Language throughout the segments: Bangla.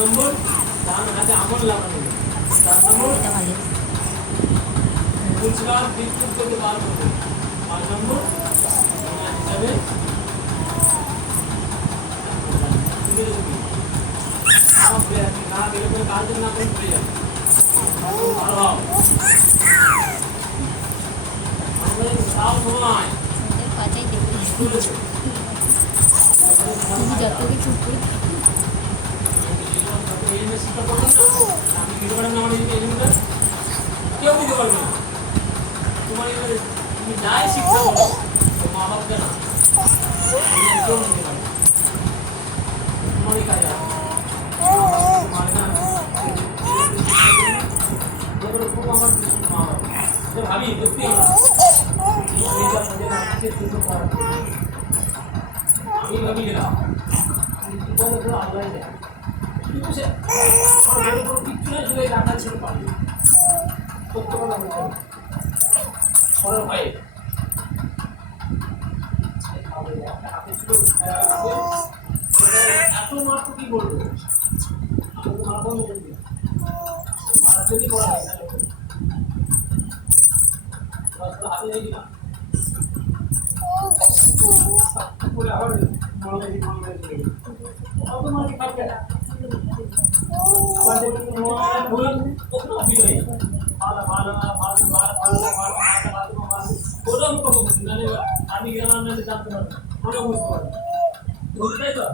নম্বর ডান হাতে আমল লাগানো, 4 নম্বর খুচরা বিদ্যুৎ থেকে বার করবে, 5 নম্বর হিসাবে না গেলে কোনো কাজ না করে চলে যাবে। ভালো আমাদের তাও সময় পাতাই দেখতে যত কিছু আমি ভিডিও বানানো আমার কেউ বুঝতে পারবে না। তোমার তুমি যাই শিক্ষা করো মা বাপকে না কেউ বুঝতে পারবে তোমারই কাজ আছে। ভাবি সত্যি আমি ভাবি গেলাম আল্লাহ কিন্তু সে কিচ্ছু না শুধু রাখা ছিল পারবে সত্য কথা বলতে সরল হয় এত মাত্র কি বলবো আমাকে মারা বন্ধ করে দিই মারা যদি করা হয় হাতে যাই না আবার মনে অটোমেটিক থাকবে না আমি গেলাম না জানতে পারবো মনে বুঝতে পারবো বুঝলাই তো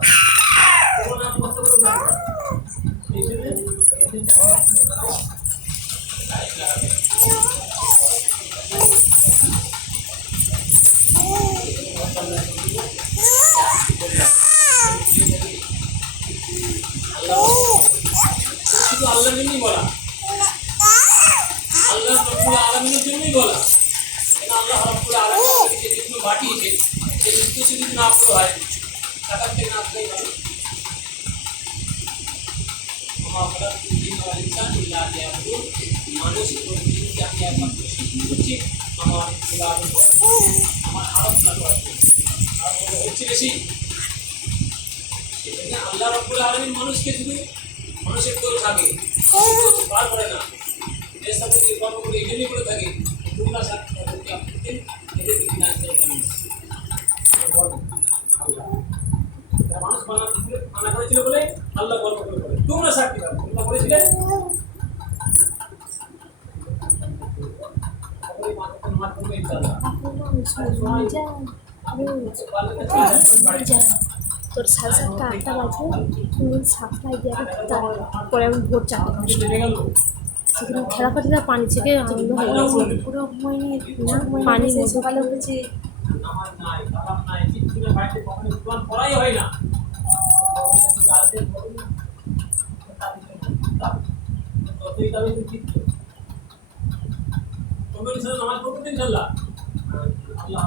তোমার নাম কষ্ট করে জানবো এই জন্য আল্লাহর জন্যই বলা, আল্লাহ রব্বুল আলামিনের জন্যই বলা। আল্লাহ রব্বুল আলামিন যে যেগুলো বাটিয়েছে সেই উদ্দেশ্য যদি না পুরো হয় টাকার থেকে না আসলেই হবে। মানুষ জিনকে আমি একমাত্র সৃষ্টি করছি আমার আমার আরো ভালো আছে আর হচ্ছে বেশি আল্লাহ রব্বুল আলামিন মানুষকে শুধু মানুষের দোষ থাকে বার করে না এর সাথে কর্ম করে এই জন্যই করে থাকে তোমরা সাথে এদের দিকে না মানুষ মানা করেছিল বলে আল্লাহ কর্ম করে বলে তোমরা সাক্ষী পাবে তোমরা বলেছিলে মাধ্যমে তোর 7:30 8টা বাজে তুমি 7টায় গিয়ে তারপরে আমি ভোর 4টা সেখানে খেলাপাটিরা পানি থেকে আনন্দ হয়ে গেছে পুরো পানি সকালে উঠেছে পড়াই হয় না নামাজ পড়তে ইনশাআল্লাহ আল্লাহ